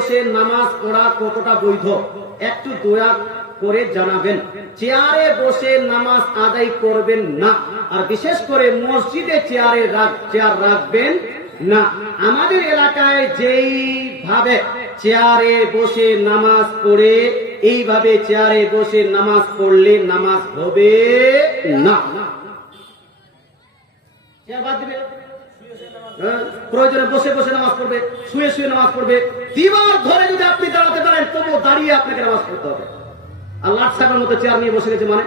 বসে নামাজ পড়া কতটা বৈধ একটু দয়া করে জানাবেন। চেয়ারে বসে নামাজ আদায় করবেন না, আর বিশেষ করে মসজিদে চেয়ার রাখবেন না। আমাদের এলাকায় যেইভাবে চেয়ারে বসে নামাজ পড়ে, এইভাবে চেয়ারে বসে নামাজ পড়লে নামাজ হবে না। প্রয়োজনে বসে বসে নামাজ পড়বে, শুয়ে শুয়ে নামাজ পড়বে। দিবার ধরে যদি আপনি দাঁড়াতে পারেন তবুও দাঁড়িয়ে আপনাকে নামাজ পড়তে হবে। আর লাট সাহেবের মতো চেয়ার নিয়ে বসে গেছে মানে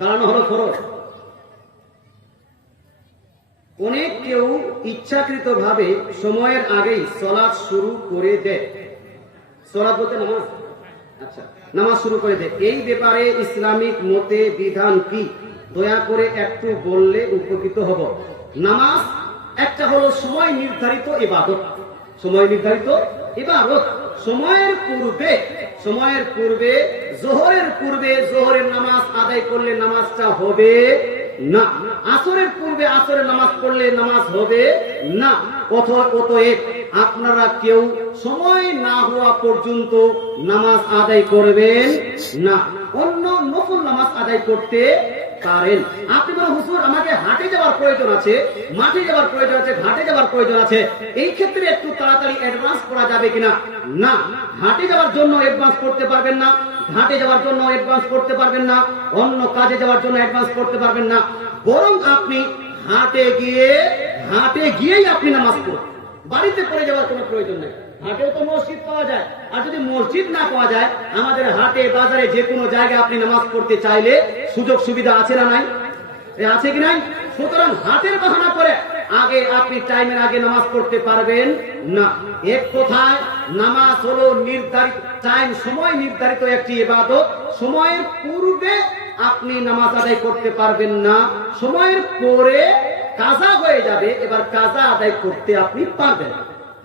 দাঁড়ানো হলো ফরজ। অনেক কেউ ইচ্ছাকৃত ভাবে সময়ের আগেই সলাৎ শুরু করে দেয়। সলাৎ বলতে নামাজ, আচ্ছা, নামাজ শুরু করে দেয়। এই ব্যাপারে ইসলামিক মতে বিধান কি? দয়া করে একটু বললে উপকৃত হব। নামাজ একটা হলো সময় নির্ধারিত ইবাদত। সময় নির্ধারিত ইবাদত। সময়ের পূর্বে জোহরের নামাজ আদায় করলে নামাজটা হবে না। আসরের পূর্বে আসরের নামাজ পড়লে নামাজ হবে না। অতএব আপনারা কেউ সময় না হওয়া পর্যন্ত নামাজ আদায় করবেন না। অন্য নফল নামাজ আদায় করতে পারেন। আপনি বলেন হুজুর আমাকে হাটে যাওয়ার প্রয়োজন আছে, মাঠে যাওয়ার প্রয়োজন আছে, ঘাটে যাওয়ার প্রয়োজন আছে, এই ক্ষেত্রে একটু তাড়াতাড়ি অ্যাডভান্স করা যাবে কিনা? না, হাটে যাওয়ার জন্য অ্যাডভান্স করতে পারবেন না, ঘাটে যাওয়ার জন্য অ্যাডভান্স করতে পারবেন না, অন্য কাজে যাওয়ার জন্য অ্যাডভান্স করতে পারবেন না। বরং আপনি হাটে গিয়েই আপনি নামাজ পড়ুন। বাড়িতে পড়ে যাওয়ার কোনো প্রয়োজন নেই। হাটেও তো মসজিদ পাওয়া যায়, আর যদি মসজিদ না পাওয়া যায় আমাদের হাটে বাজারে যে কোনো জায়গায় আপনি নামাজ পড়তে চাইলে সুযোগ সুবিধা আছে না নাই? আছে কি নাই? সুতরাং হাটের বাহানা করে আগে আপনি টাইমের আগে নামাজ পড়তে পারবেন না। এক কথায় নামাজ হলো নির্ধারিত টাইম, সময় নির্ধারিত একটি ইবাদত। সময়ের পূর্বে আপনি নামাজ আদায় করতে পারবেন না, সময়ের পরে কাজা হয়ে যাবে, এবার কাজা আদায় করতে আপনি পারবেন।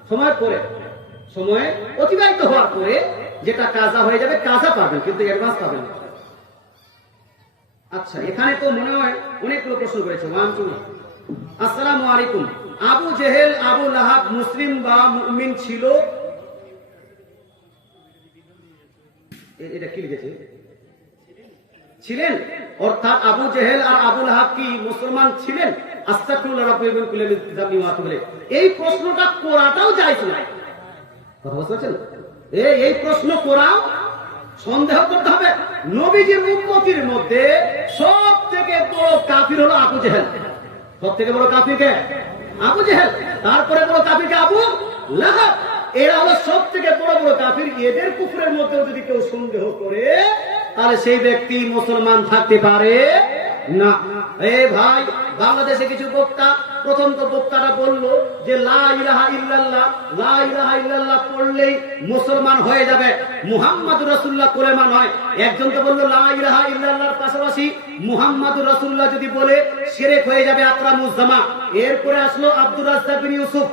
সময়ের পরে, সময় অতিবাহিত হওয়ার পরে যেটা কাজা হয়ে যাবে কাজা পাবেন, কিন্তু অ্যাডভান্স পাবেন না। আচ্ছা, এখানে তো মনে হয় অনেকগুলো প্রশ্ন করেছে। আসসালামু আলাইকুম। আবু জেহেল আবু লাহাব মুসলিম বা মুমিন ছিল? এটা কি লিখেছে? ছিলেন, অর্থাৎ আবু জেহেল আর আবু লাহাব কি মুসলমান ছিলেন? আস্তাগফিরুল্লাহ রাব্বিল কুল্লি যাবি ওয়া তুবু ইলাইহি। এই প্রশ্নটা করাটাও জায়েজ না। কথা বুঝছেন? এই প্রশ্ন করাও সন্দেহ করতে হবে। নবীজির উম্মতির মধ্যে সবথেকে বড় কাফির হলো আবু জেহেল। সবথেকে বড় কাফির কে? আবু জেহেল। তারপরে বড় কাফির কে? আবু লাহাব। এরা হলো সবথেকে বড় বড় কাফির। এদের কুফরের মধ্যে যদি কেউ সন্দেহ করে তাহলে সেই ব্যক্তি মুসলমান থাকতে পারে না। ভাই, বাংলাদেশে কিছু বক্তা প্রথম তো বক্তারা বললো যে লা ইলাহা ইল্লাল্লাহ পড়লেই মুসলমান হয়ে যাবে, মুহাম্মাদুর রাসূলুল্লাহ কলেমা নয়। একজন তো বললো লা ইলাহা ইল্লাল্লাহর পাশাপাশি মুহাম্মাদুর রাসূলুল্লাহ যদি বলে শিরক হয়ে যাবে, আকরামুজ জামা। এরপরে আসলো আব্দুর রাজ্জাক বিন ইউসুফ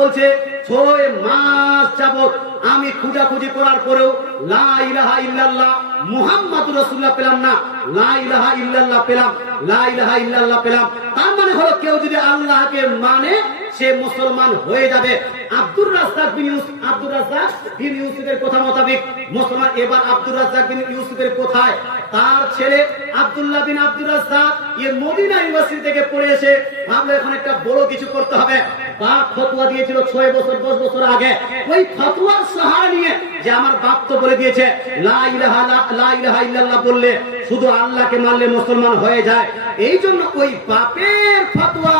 বলছে 6 মাস যাবত আমি খোঁজাখুঁজি করার পরেও লা ইলাহা ইল্লাল্লাহ মুহাম্মাদুর রাসূলুল্লাহ পেলাম না, লা ইলাহা ইল্লাল্লাহ পেলাম, লা ইলাহা ইল্লাল্লাহ পেলাম। তার মানে হলো কেউ যদি আল্লাহকে মানে সে মুসলমান হয়ে যাবে। আব্দুর রাজ্জাক বিন ইউসুফের কথা মোতাবেক মুসলমান। এবার আব্দুর রাজ্জাক বিন ইউসুফের কোথায়? তার ছেলে আব্দুল্লাহ বিন আব্দুর রাজ্জাক মদিনা ইউনিভার্সিটি থেকে পড়ে এসে ভাবলো এখন একটা বড় কিছু করতে হবে। বাপ ফতোয়া দিয়েছিল 6 বছর 10 বছর আগে। ওই ফতোয়ার সাহারা নিয়ে যে আমার বাপ তো বলে দিয়েছে লা ইলাহা ইল্লাল্লাহ বললে শুধু আল্লাহকে মানলে মুসলমান হয়ে যায়। এই জন্য ওই বাপের ফতোয়া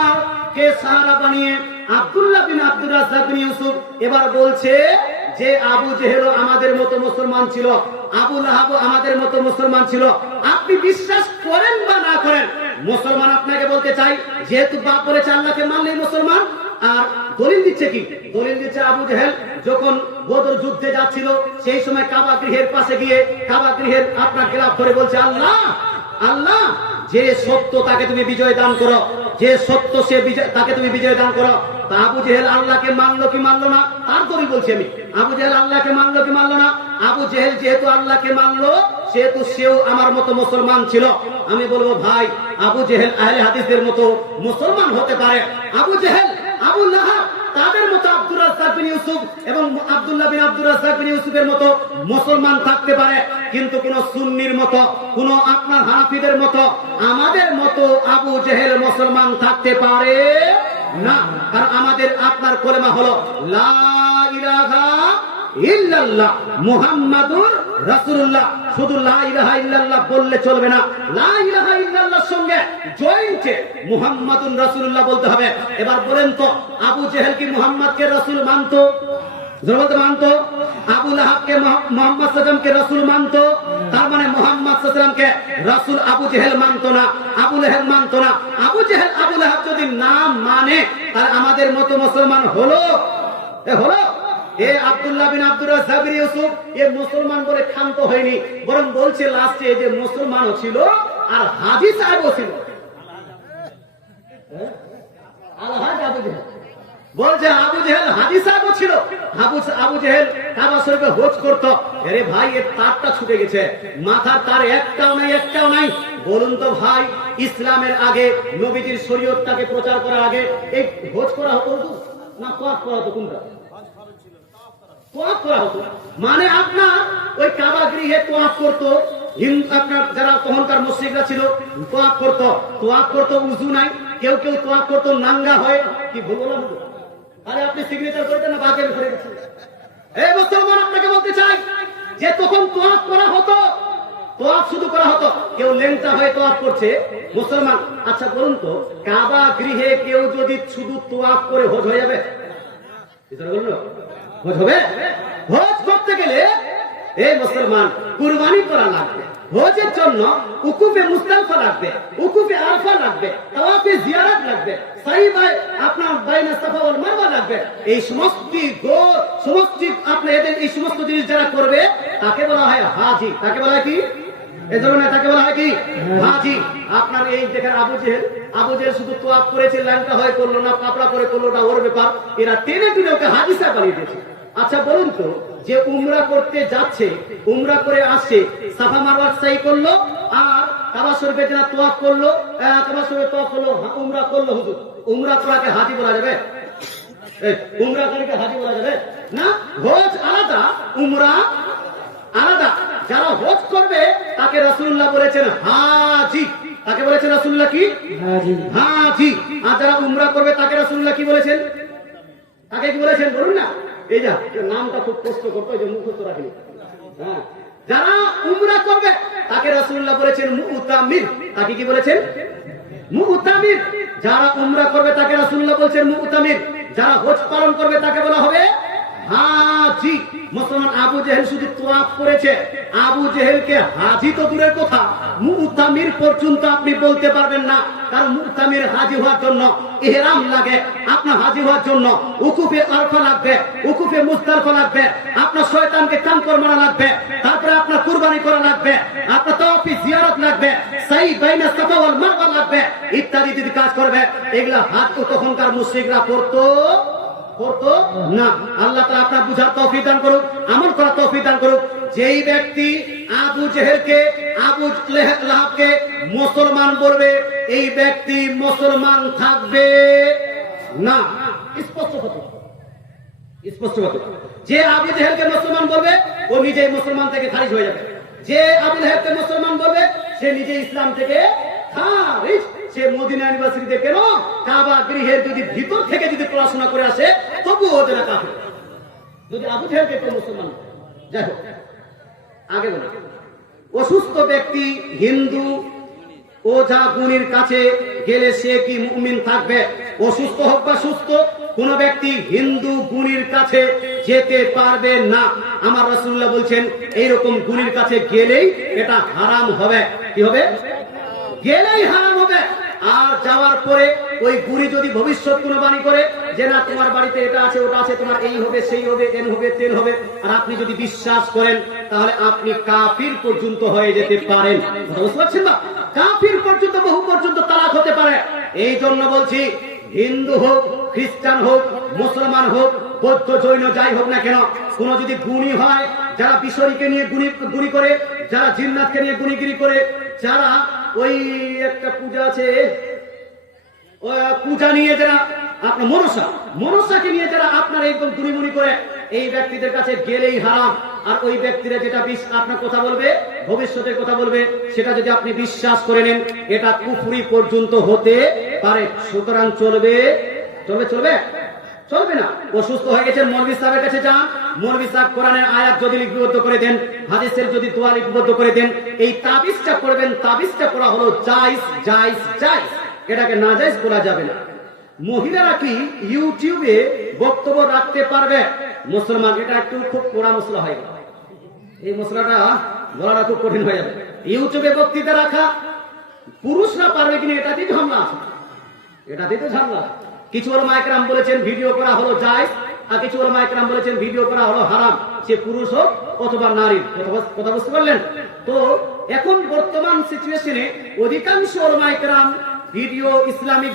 কে সাহারা বানিয়ে আব্দুল্লাহ বিন আব্দুর রাজ্জাক বিন ইউসুফ এবার বলছে যে আবু জেহেল আমাদের মতো মুসলমান ছিল, আবু লাহাব আমাদের মতো মুসলমান ছিল। আপনি বিশ্বাস করেন বা না করেন, মুসলমান আপনাকে বলতে চাই, যেহেতু বাপ বলেছে আল্লাহকে মানলেই মুসলমান। আর দলিল দিচ্ছে কি? দলিল দিচ্ছে আবু জেহেল যখন বদর যুদ্ধে যাচ্ছিল সেই সময় কাবা গৃহের পাশে গিয়ে কাবা গৃহের আপনার গেলাফ করে বলছে আল্লাহ আল্লাহ যে সত্য তাকে তুমি বিজয় দান করো, যে সত্য সে তাকে তুমি বিজয় দান করো। তা আবু জেহেল আল্লাহকে মানলো কি মানলো না? তার দলিল বলছি আমি। আবু জেহেল আল্লাহকে মানলো কি মানলো না? আবু জেহেল যেহেতু আল্লাহকে মানলো সেহেতু সেও আমার মতো মুসলমান ছিল। আমি বলবো ভাই, আবু জেহেল আহলে হাদিসদের মতো মুসলমান হতে পারে। আবু জেহেল আবু লাহাব তাদের মতো আব্দুর রাজ্জাক বিন ইউসুফ ইউসুফ এবং আব্দুল্লাহ বিন আব্দুর রাজ্জাক বিন ইউসুফের মতো মুসলমান থাকতে পারে, কিন্তু কোন সুন্নির মতো, কোন আপনার হানাফিদের মতো, আমাদের মতো আবু জেহেল মুসলমান থাকতে পারে না। কারণ আমাদের আপনার কলেমা হলো লা ইলাহা ইল্লাল্লাহ মুহাম্মাদুর রাসূলুল্লাহ। শুধু লা ইলাহা ইল্লাল্লাহ বললে চলবে না, লা ইলাহা ইল্লাল্লাহর সঙ্গে জয়েন্টে মুহাম্মাদুর রাসূলুল্লাহ বলতে হবে। এবার বলেন তো, আবু জেহেল কি মুহাম্মদকে রাসূল মানতো? জবাব মানতো। আবু লাহাবকে মুহাম্মদ সাল্লাল্লাহু রাসূল মানতো। তার মানে মুহাম্মদ সাল্লাল্লাহু রাসূল আবু জেহেল মানতো না, আবু লাহাব মানতো না। আবু জেহেল আবু লাহাব যদি নাম মানে, তাহলে আমাদের মতো মুসলমান হলো? হলো? এ আব্দুল্লাহ বিন আব্দুর রাজ্জাক বিন ইউসুফ এ মুসলমান বলে ক্ষান্ত হয়নি, বরং বলছে লাস্টে যে মুসলমানও ছিল আর হাজী সাহেবও ছিল। আলহাজ আবু জেহেল বলছে আবু জেহেল হাজী সাহেবও ছিল। আবু জেহেল কাবা শরীফে হজ করতো। আরে ভাই, এর তারটা ছুটে গেছে, মাথার তার একটাও নাই, একটাও নাই। বলুন তো ভাই, ইসলামের আগে, নবীজির শরীয়তটাকে প্রচার করার আগে এই হজ করা হতো না তোয়াফ করা হতো? কোনটা? তোয়াফ করা হতো। মানে আপনার ওই কাবা গৃহে তোয়াফ করতো। আপনার যারা তখনকার মুশরিকরা ছিল তোয়াফ করতো, উযু নাই। কেউ কেউ তোয়াফ করতো নাঙ্গা হয়ে। কি বললাম? আরে আপনি সিগনেচার করেছেন না বাজে করে গেছেন? এই মুসলমান, আপনাকে বলতে চাই যে তখন তোয়াফ করা হতো, তোয়াফ শুধু করা হতো। কেউ লেংটা হয়ে তোয়াফ করছে মুসলমান। আচ্ছা বলুন তো, কাবা গৃহে কেউ যদি শুধু তোয়াফ করে হজ হয়ে যাবে? হজ হবে? হজ করতে গেলে এই মুসলমান কুরবানি করা লাগবে। হজের জন্য উকুফে মুজদালিফা লাগবে, উকুফে আরাফা লাগবে, তাওয়াফে জিয়ারত লাগবে, সাই বাই আপনার বাইনা সাফা ওয়াল মারওয়া লাগবে। এই সমস্ত আপনি এদের এই সমস্ত জিনিস যারা করবে তাকে বলা হয় হাজী। তাকে বলা হয় কি? এই ধরনের তাকে বলা হয় কি? হাজী। আপনার এই দেখেন আবু জেহেল শুধু তোয়াফ করেছে, ল্যাংটা হয়ে করলো না, কাপড়া পরে করলো না, ওর ব্যাপার। এরা টেনে তুলে ওকে হাজী সাহেব বানিয়ে দিয়েছে। আচ্ছা বলুন তো, যে উমরা করতে যাচ্ছে, উমরা করে আসছে, সাফা মারওয়া সাই করলো আর কাবা শরীফে যারা তোয়াফ করলো, কাবা শরীফে তোয়াফ করলো, উমরা করলো, হুজুর উমরা করাকে হাজী বলা যাবে? উমরা করাকে হাজী বলা যাবে না। হজ আলাদা, উমরা আলাদা। যারা হজ করবে তাকে রাসূলুল্লাহ বলেছেন হাজী। তাকে বলেছেন রাসূলুল্লাহ কি? হাজী। আর যারা উমরা করবে তাকে রাসূলুল্লাহ কি বলেছেন? তাকে কি বলেছেন বলুন না? এই যা নামটা খুব কষ্ট করতো, এই যে মুখস্থ রাখেনি। হ্যাঁ, যারা উমরা করবে তাকে রাসূলুল্লাহ বলেছেন মুতামির। তাকে কি বলেছেন? মুতামির। যারা উমরা করবে তাকে রাসূলুল্লাহ বলেছেন মুতামির। যারা হজ পালন করবে তাকে বলা হবে হাজী। মুসলমান আবু জেহেল শুধু তোয়াফ করেছে, আবু জেহেলকে হাজী তো দূরের কথা, মুতামির পর্যন্ত আপনি বলতে পারবেন না। কারণ মুতামির হাজী হওয়ার জন্য ইহরাম লাগে, আপনার হাজী হওয়ার জন্য উকুফে আরাফা লাগবে, উকুফে মুজদালিফা লাগবে, আপনার শয়তানকে কানকর মারা লাগবে, তারপরে আপনার কুরবানি করা লাগবে, আপনার তাওয়াফে জিয়ারত লাগবে, সাই বাইনা সাফা ওয়াল মারওয়া লাগবে, ইত্যাদি ইত্যাদি কাজ করবে। এগুলা হাজ তো তখনকার মুশরিকরা করতো না। আল্লাহ তাআলা আপনার বুঝার তৌফিক দান করুক, আমল করার তৌফিক দান করুক। যেই ব্যক্তি আবু জেহেলকে, আবু লাহাবকে মুসলমান বলবে, এই ব্যক্তি মুসলমান থাকবে না। স্পষ্ট কথা। যে আবু জেহেলকে মুসলমান বলবে ও নিজেই মুসলমান থেকে খারিজ হয়ে যাবে। যে আবু লাহাবকে মুসলমান বলবে সে নিজে ইসলাম থেকে খারিজ। সে মদিনা ইউনিভার্সিটিতে কেন, কাবা গৃহের যদি ভিতর থেকে যদি পড়াশোনা করে আসে তবুও হতে না কাফের। যদি আবু জেহেলকে কেউ মুসলমান, যাই হোক আগে বলি, অসুস্থ ব্যক্তি হিন্দু ওঝা গুণীর কাছে গেলে সে কি মুমিন থাকবে? অসুস্থ হোক বা সুস্থ, কোন ব্যক্তি হিন্দু গুণীর কাছে যেতে পারবে না। আমার রাসূলুল্লাহ বলছেন এইরকম গুণীর কাছে গেলেই এটা হারাম হবে। কি হবে? গেলেই হারাম হবে। আর যাওয়ার পরে ওই গুণী যদি ভবিষ্যৎ কোনো বাণী করে যে না তোমার বাড়িতে এটা আছে ওটা আছে, তোমার এই হবে সেই হবে এন হবে তেন হবে, আর আপনি যদি বিশ্বাস করেন তাহলে আপনি কাফির পর্যন্ত হয়ে যেতে পারেন। বুঝতে পারছেন না? কাফির পর্যন্ত, বহু পর্যন্ত তালাক হতে পারে। এই জন্য বলছি, হিন্দু হোক, খ্রিস্টান হোক, মুসলমান হোক, বৌদ্ধ জৈন যাই হোক না কেন, কোন যদি গুণী হয়, যারা বিশ্বরীকে নিয়ে গুণী করে, যারা জিন্নাতকে নিয়ে গুণীগিরি করে, যারা ওই একটা পূজা আছে, পূজা নিয়ে যারা আপনার মনসাকে নিয়ে যারা আপনার একদম দুনিমুনি করে এই ব্যক্তিদের কাছে গেলেই হারাম, আর ওই ব্যক্তিরা যেটা আপনার কথা বলবে, ভবিষ্যতের কথা বলবে, সেটা যদি আপনি বিশ্বাস করে নেন, এটা কুফরি পর্যন্ত হতে পারে। সুতরাং চলবে না। অসুস্থ হয়ে গেছেন, মৌলভী সাহেবের কাছে যান, মৌলভী সাহেব কোরআনের আয়াত যদি লিপিবদ্ধ করে দেন, হাদিসের যদি দোয়া লিপিবদ্ধ করে দেন, এই তাবিজটা করবেন, তাবিজটা করা হলো জায়েজ। এটাকে নাজায়েজ বলা যাবে না। মহিলারা কি ইউটিউবে বক্তব্য রাখতে পারবে? মুসলমান, এটা একটু খুব কড়া মশলা হয়ে গেল, এই মশলাটা বলাটা খুব কঠিন হয়ে যাবে। ইউটিউবে বক্তৃতা রাখা পুরুষরা পারবে কিনা, এটাতেই ঝামেলা আছে, কিছু ওলামা একরাম বলেছেন ভিডিও করা হলো জায়েজ, আর কিছু ওলামা একরাম বলেছেন ভিডিও করা হলো হারাম, সে পুরুষ হোক অথবা নারী। কথা বুঝতে পারলেন তো? এখন বর্তমান সিচুয়েশনে অধিকাংশ ওলামা একরাম ভিডিও ইসলামিক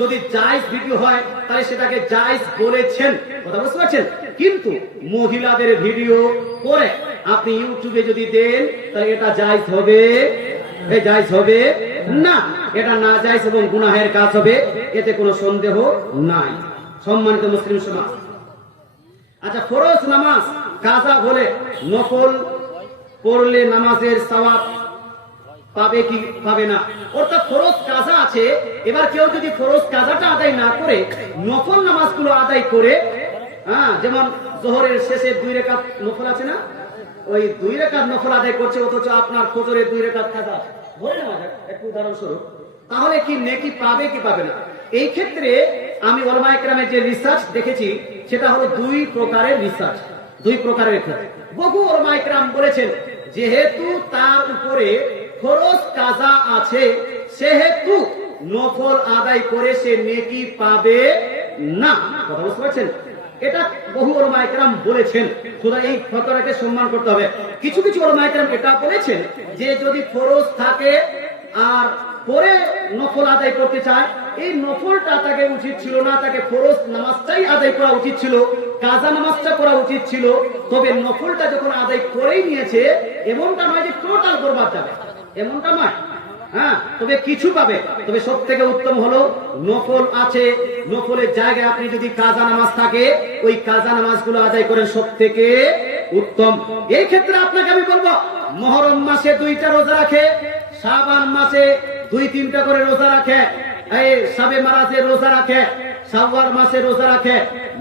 যদি জায়েজ ভিডিও হয়, তাহলে সেটাকে জায়েজ বলেছেন। কথা বুঝতে পারছেন? কিন্তু মহিলাদের ভিডিও করে আপনি ইউটিউবে যদি দেন, তাহলে এটা জায়েজ হবে না, এটা না জায়েজ এবং গুনাহের কাজ হবে, এতে কোনো সন্দেহ নাই। সম্মানিত মুসলিম সমাজ, আচ্ছা, ফরজ নামাজ কাজা হলে নফল পড়লে নামাজের সওয়াব পাবে কি পাবে না? অর্থাৎ ফরজ কাজা আছে, এবার কেউ যদি ফরজ কাজাটা আদায় না করে নফল নামাজগুলো আদায় করে, যেমন জোহরের শেষে 2 রাকাত নফল আছে না, ওই 2 রাকাত নফল আদায় করছে, অথচ আপনার ফজরের 2 রাকাত কাজা আছে, ধরে নেওয়া যাক একটু উদাহরণস্বরূপ, তাহলে কি নেকি পাবে কি পাবে না? এই ক্ষেত্রে আমি ওলামা একরামের যে রিসার্চ দেখেছি, সেটা হলো 2 প্রকারের রিসার্চ, 2 প্রকারের ক্ষেত্রে। বহু ওলামা একরাম বলেছেন, যেহেতু তার উপরে ফরজ কাজা আছে, সেহেতু নফল আদায় করে সে নেকি পাবে না। কথা বুঝতে পারছেন? এটা বহু ওলামা একরাম বলেছেন, সুতরাং এই ফতোয়াকে সম্মান করতে হবে। কিছু ওলামা একরাম এটা বলেছেন যে যদি ফরজ থাকে আর পরে নফল আদায় করতে চায়, এই নফলটা তাকে উচিত ছিল না, তাকে ফরজ নামাজটাই আদায় করা উচিত ছিল, কাজা নামাজটা করা উচিত ছিল। তবে নফলটা যখন আদায় করেই নিয়েছে, এমনটা নয় যে টোটাল বরবাদ যাবে, এমনটা নয়। তবে কিছু পাবে। তবে সব থেকে উত্তম হলো নফল আছে, নফলের জায়গায় আপনি যদি কাজা নামাজ থাকে, ওই কাজা নামাজগুলো আদায় করেন, সব থেকে উত্তম। এই ক্ষেত্রে আপনাকে আমি বলবো, মুহররম মাসে 2টা রোজা রাখে, শাবান মাসে 2-3টা করে রোজা রাখে, এই শাবে মারাজে রোজা রাখে, শাওয়াল মাসে রোজা রাখে।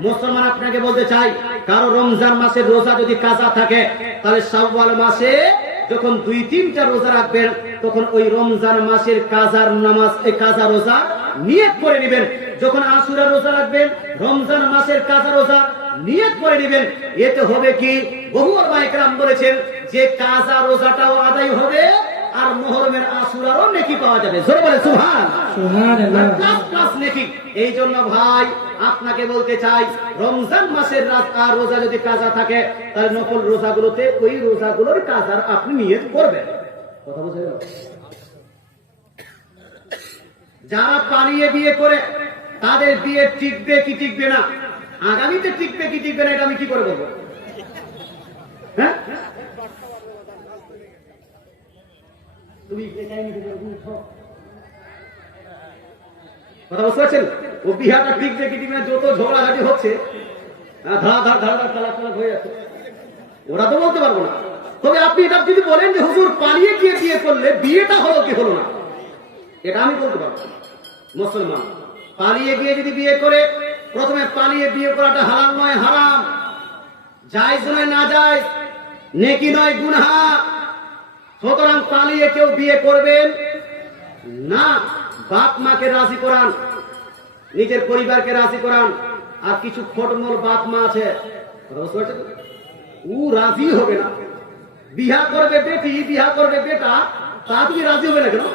মুসলমান, আপনাকে বলতে চাই, কারো রমজান মাসের রোজা যদি কাজা থাকে, তাহলে শাওয়াল মাসে যখন 2-3টা রোজা রাখবেন, তখন ওই রমজান মাসের কাজার নামাজ, এই কাজা রোজা নিয়ত করে নেবেন। যখন আশুরা রোজা রাখবেন, রমজান মাসের কাজা রোজা নিয়ত করে নেবেন। এতে হবে কি, বহু ওলামা একরাম বলেছেন যে কাজা রোজাটাও আদায় হবে, আর মুহররমের আশুরারও নেকি পাওয়া যাবে। জোরে বলে সুবহানাল্লাহ, প্লাস নেকি। এই জন্য ভাই আপনাকে বলতে চাই, রমজান মাসের রোজা যদি কাজা থাকে, তাহলে নফল রোজাগুলোতে ওই রোজাগুলোর কাজার আপনি নিয়ত করবেন। কথা বুঝে গেল? যারা পালিয়ে বিয়ে করে, তাদের বিয়ে টিকবে কি টিকবে না, আগামীতে টিকবে কি টিকবে না, এটা আমি কি করে বলবো? হ্যাঁ, কথা বুঝতে পারছেন? ও বিহাটা টিকবে কি টিকবে না, যত ঝগড়াঝাটি হচ্ছে, হয়ে যাচ্ছে, ওরা তো বলতে পারবো না। তবে আপনি এটা যদি বলেন যে হুজুর পালিয়ে গিয়ে বিয়ে করলে বিয়েটা হলো কি হলো না, এটা আমি বলতে পারবো। মুসলমান পালিয়ে গিয়ে যদি বিয়ে করে, প্রথমে পালিয়ে বিয়ে করাটা হালাল নয়, হারাম, জায়েজ নয় না জায়েজ, নেকি নয় গুনাহ। সুতরাং পালিয়ে কেউ বিয়ে করবেন না, বাপ মাকে রাজি করান, নিজের পরিবারকে রাজি করান। আর কিছু খটমল বাপ মা আছে, ও রাজি হবে না, বিহা করবে বেটি, বিহা করবে বেটা, তা তুমি রাজি হবে না কেন?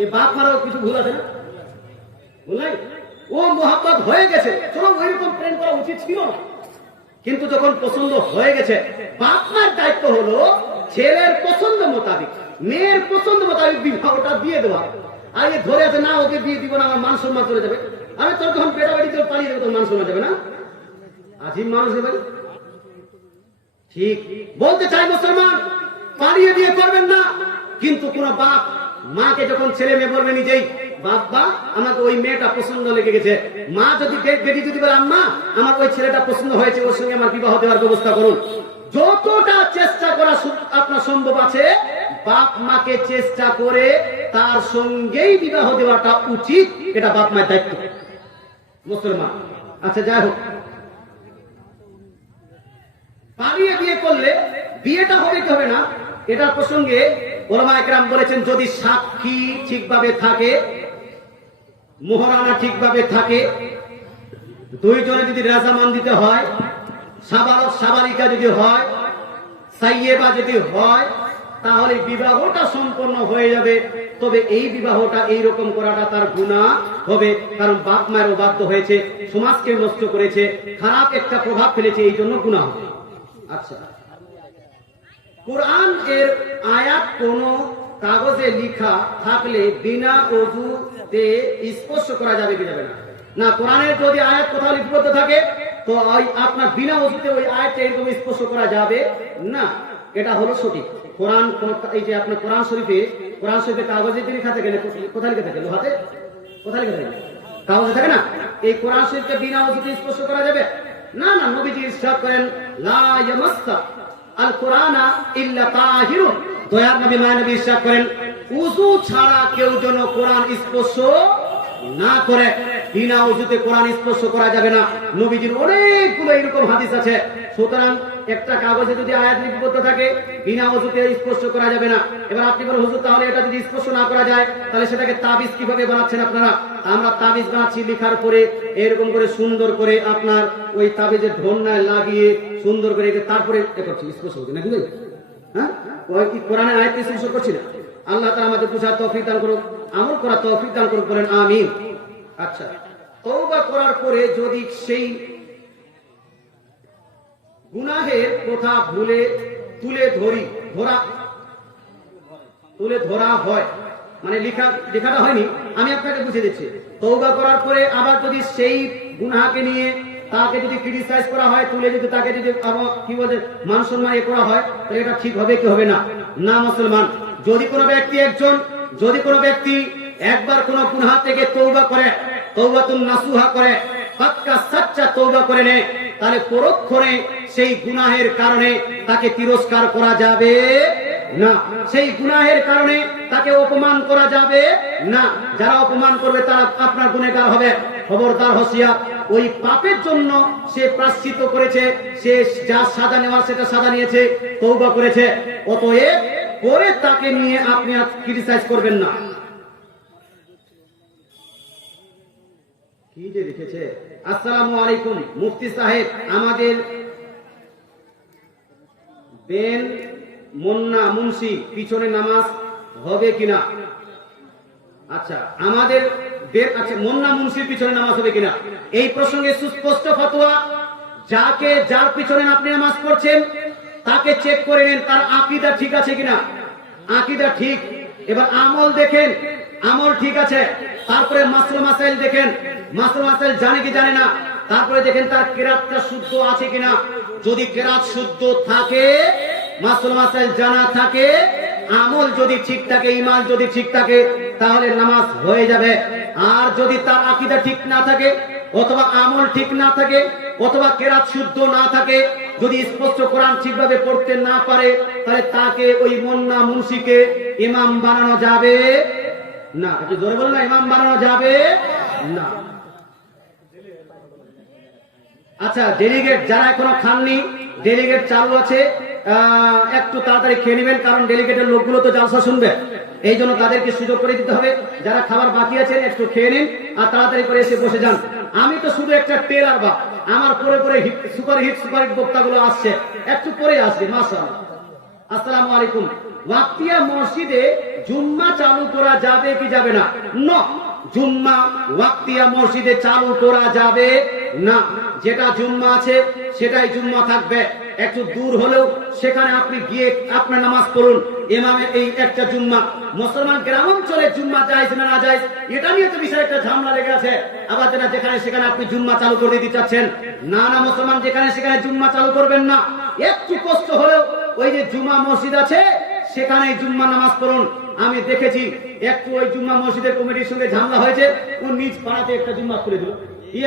এই বাপ মারাও কিছু ভুল আছে না? ভুল নাই? ও মোহাম্মত হয়ে গেছে, চলো ওইরকম প্রেম করা উচিত ছিল না। কিন্তু যখন পছন্দ হয়ে গেছে, বাপ মার দায়িত্ব হলো ছেলের পছন্দ মোতাবেক, মেয়ের পছন্দ মোতাবেক বিবাহটা দিয়ে দেওয়া। আর এ ধরে আছে না, ওকে বিয়ে দিব না, আমার মান সম্মান চলে যাবে, আমি তোর যখন বেটা বাড়ি তোর পালিয়ে দেবো, তোর মান সম্মান যাবে না, আজিব মানুষ হবে। ঠিক বলতে চাই মুসলমান, পালিয়ে বিয়ে করবেন না। কিন্তু কোন বাপ মাকে যখন ছেলে মেয়ে বলবে নিজেই বাবা আমাকে ওই মেয়েটা পছন্দ লেগে গেছে, মা যদি বেটি যদি বলে আম্মা আমার ওই ছেলেটা পছন্দ হয়েছে, ওর সঙ্গে আমার বিবাহ দেওয়ার ব্যবস্থা করুন, যতটা চেষ্টা করা আপনার সম্ভব আছে বাপ মাকে চেষ্টা করে তার সঙ্গেই বিবাহ দেওয়াটা উচিত, এটা বাপ মায়ের দায়িত্ব মুসলমান। আচ্ছা যাই হোক, পালিয়ে বিয়ে করলে বিয়েটা হবে কি হবে না এটার প্রসঙ্গে ওলামা একরাম বলেছেন, যদি সাক্ষী ঠিকভাবে থাকে, মোহরানা ঠিকভাবে থাকে, দুইজনে যদি রাজামান দিতে হয়, সাবালক সাবালিকা যদি হয়, সাইয়েবা যদি হয়, তাহলে বিবাহটা সম্পন্ন হয়ে যাবে। তবে এই বিবাহটা এইরকম করাটা তার গুনাহ হবে, কারণ বাপ মায়ের অবাধ্য হয়েছে, সমাজকে নষ্ট করেছে, খারাপ একটা প্রভাব ফেলেছে, এই জন্য গুনাহ হবে। আচ্ছা, কোরআন এর আয়াত কোন কাগজে লেখা থাকলে বিনা ওযুতে স্পর্শ করা যাবে কি যাবে না? না, কোরআনের যদি আয়াত কোথাও লিপিবদ্ধ থাকে তো ওই আপনার বিনা ওযুতে ওই আয়াতটা এরকম স্পর্শ করা যাবে না, এটা হলো সঠিক। কোরআন এই যে আপনার কোরআন শরীফে কাগজে লেখা থাকে না, কোথায় লেখা থাকে? লোহাতে কোথায় লেখা থাকে? কাগজে থাকে না? এই কোরআন শরীফকে বিনা ওযুতে স্পর্শ করা যাবে না? না, নবীজি ইরশাদ করেন লা ইয়ামাসসা আল কোরআনা ইল্লা তাহিরুন, দয়ার নবী মায়ের নবী ইরশাদ করেন ওযু ছাড়া কেউ যেন কোরআন স্পর্শ না করে, বিনা ওযুতে কোরআন স্পর্শ করা যাবে না। নবীজির অনেকগুলো এরকম হাদিস আছে। সুতরাং একটা কাগজে যদি আয়াত লিপিবদ্ধ থাকে বিনা ওযুতে স্পর্শ করা যাবে না। এবার আপনি বলেন হুজুর তাহলে এটা যদি স্পর্শ না করা যায় তাহলে সেটাকে তাবিজ কিভাবে বানাচ্ছেন আপনারা? আমরা তাবিজ বানাচ্ছি লেখার পরে এরকম করে সুন্দর করে আপনার ওই তাবিজের ধন্যায় লাগিয়ে সুন্দর করে তারপরে করছি স্পর্শ হচ্ছে নাকি? হ্যাঁ, ওই কি কোরআনের আয়াত স্পর্শ করছি না? আল্লাহ তাআলা আমাদের বুঝার তৌফিক দান করুক, আমল করার তৌফিক দান করুক, বলেন আমিন। আচ্ছা, তওবা করার পরে যদি সেই গুনাহের কথা ভুলে তুলে ধরা হয়, মানে লেখাটা হয়নি, আমি আপনাকে বুঝিয়ে দিচ্ছি। তওবা করার পরে আবার যদি সেই গুনাহকে নিয়ে তাকে যদি ক্রিটিসাইজ করা হয়, তুলে যদি তাকে যদি কি বলে মান সম্মান করা হয়, তাহলে এটা ঠিক হবে কি হবে না? না মুসলমান, যদি কোনো ব্যক্তি একবার কোন গুনাহ থেকে তওবা করে, তওবাতুন নাসুহা করে, পাক্কা সচ্চা তওবা করে নেয়, তাহলে পরক্ষণে সেই গুনাহের কারণে তাকে তিরস্কার করা যাবে না, সেই গুনাহের কারণে তাকে অপমান করা যাবে না। যারা অপমান করবে তারা আপনার গুনাহগার হবে। খবরদার, হুঁশিয়ার। ওই পাপের জন্য সে প্রায়শ্চিত্ত করেছে, সে যা সাজা নেওয়ার সেটা সাজা নিয়েছে, তওবা করেছে, অতএব পরে তাকে নিয়ে আপনি ক্রিটিসাইজ করবেন না। কি যে লিখেছে, আসসালামু আলাইকুম মুফতি সাহেব, আমাদের বেন মুন্না মুন্সি পিছনে নামাজ হবে কিনা? আচ্ছা, আমাদের মুন্না মুন্সির পিছনে নামাজ হবে কিনা এই প্রসঙ্গে সুস্পষ্ট ফতোয়া, যার পিছনে আপনি নামাজ পড়ছেন তাকে চেক করে নেন তার আকীদা ঠিক আছে কিনা। আকীদা ঠিক, এবার আমল দেখেন, আমল ঠিক আছে, তারপরে মাসলা মাসাইল দেখেন, মাসলা মাসাইল জানে কি জানে না, তারপরে দেখেন তার কিরাতটা শুদ্ধ আছে কিনা। যদি কিরাত শুদ্ধ থাকে, মাসলা মাসাইল জানা থাকে, আমল যদি ঠিক থাকে, ঈমান যদি ঠিক থাকে, তাহলে নামাজ হয়ে যাবে। আর যদি তার আকীদা ঠিক না থাকে, অথবা আমল ঠিক না থাকে, অথবা কিরাত শুদ্ধ না থাকে, যদি স্পষ্ট কোরআন ঠিকভাবে পড়তে না পারে, তাহলে তাকে ওই মুন্না মুন্সিকে ইমাম বানানো যাবে না। আপনি জোরে বলেন না, ইমাম বানানো যাবে না। আচ্ছা, ডেলিগেট যারা এখনো খাননি, ডেলিগেট চালু আছে, একটু তাড়াতাড়ি খেয়ে নেবেন, কারণ ডেলিগেটের লোকগুলো তো জালসা শুনবে, এই জন্য তাদেরকে সুযোগ করে দিতে হবে। যারা খাবার বাকি আছেন একটু খেয়ে নিন আর তাড়াতাড়ি করে এসে বসে যান। আমি তো শুধু একটা টেলার, বা আমার পরে সুপার হিট বক্তাগুলো আসছে, একটু পরে আসবে। মাশাআল্লাহ। আসসালামু আলাইকুম, ওয়াক্তিয়া মসজিদে জুম্মা চালু করা যাবে কি যাবে না? না, জুম্মা ওয়াক্তিয়া মসজিদে চালু করা যাবে না। যেটা জুম্মা আছে সেটাই জুম্মা থাকবে। একটু দূর হলেও সেখানে আপনি গিয়ে আপনার নামাজ পড়ুন। ইমামের এই একটা জুম্মা, মুসলমান গ্রাম অঞ্চলে জুম্মা জায়েজ না না জায়েজ, এটা নিয়ে তো বিশাল একটা ঝামেলা লেগে আছে। আবার যেখানে সেখানে আপনি জুম্মা চালু করে দিতে চাচ্ছেন, না না মুসলমান যেখানে সেখানে জুম্মা চালু করবেন না। একটু কষ্ট হলেও ওই যে জুম্মা মসজিদ আছে সেখানে জুম্মা নামাজ পড়ুন। আমি দেখেছি একটু ওই জুম্মা মসজিদের কমিটির সঙ্গে ঝামেলা হয়েছে, ও নিজ পাড়াতে একটা জুম্মা খুলে দিল,